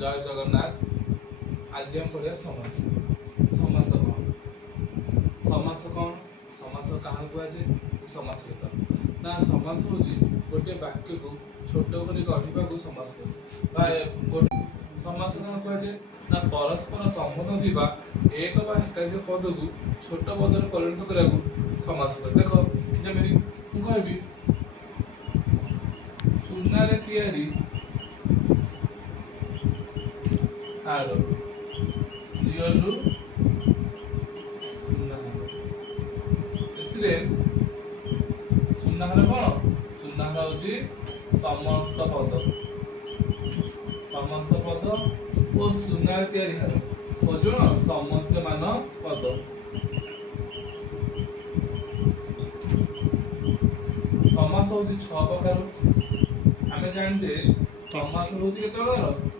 जय जगन्नाथ। आज हम पढ़िया समास। समास कौन? समास कौन? समास क्या कहुए? समास केत ना समास हूँ गोटे वाक्य को छोट कर गढ़ा को समास गोटे समास क्या कहुए ना परस्पर संबंध थिबा एक बा एकाधिक पद को छोट पद परिणत करने समास कह। देख जमी मुझे सुनारे तैयारी हार झीलू सुनाहार कौन? सुनाहार हूँ समस्त पद और सुनार तैयारी हार ओजन समस्यमान पद। समास हूँ 6 प्रकार। आम जाने समास हूँ केत प्रकार?